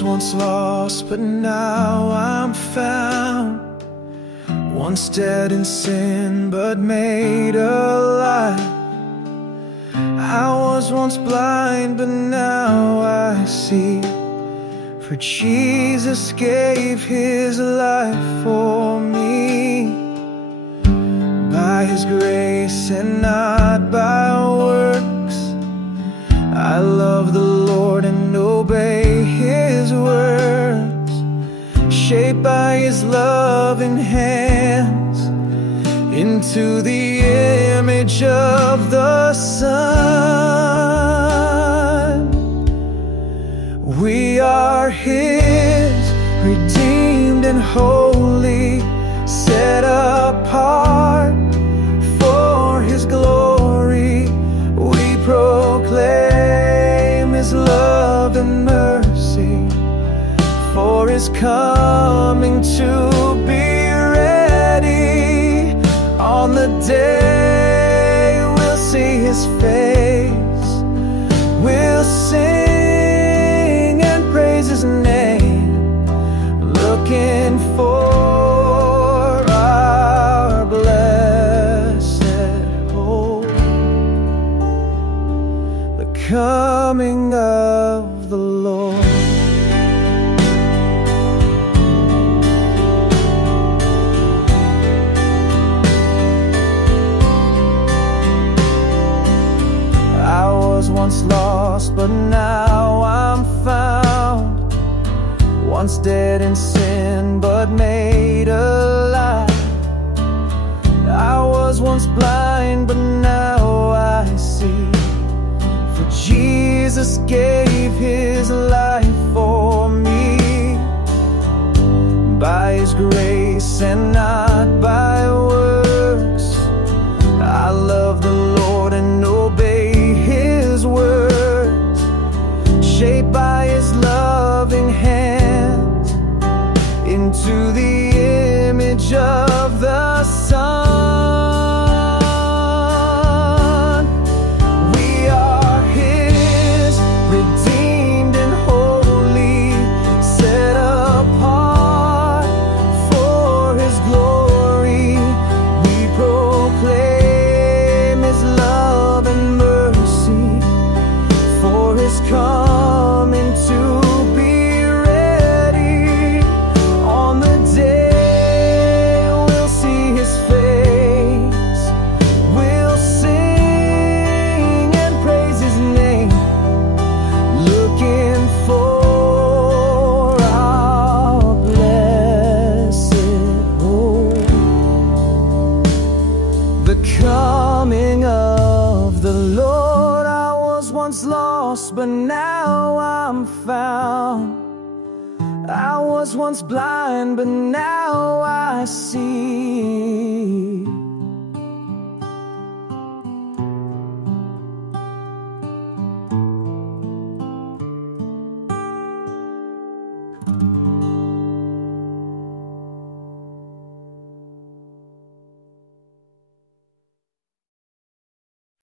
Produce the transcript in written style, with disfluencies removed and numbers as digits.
was once lost, but now I'm found. Once dead in sin, but made alive. I was once blind, but now I see. For Jesus gave his life for me. By his grace and not by works, I love the Lord and obey his words. Shaped by his loving hands into the image of the Son. We are his, redeemed and holy, set apart for his glory. We proclaim his love and mercy, for his coming to be ready. On the day we'll see his face, we'll sing and praise his name, looking for our blessed hope, the coming of the Lord. Once lost, but now I'm found. Once dead in sin, but made alive. I was once blind, but now I see. For Jesus gave his life for me. By his grace and not by works, I love the Lord and obey his words. Shaped by his loving hand into the image of the Son. We are his, redeemed and holy, set apart for his glory. We proclaim his love and mercy, for his coming to be ready. On the day we'll see his face, we'll sing and praise his name, looking for our blessed hope, the coming of the Lord. I was once lost, but now I'm found. I was once blind, but now I see.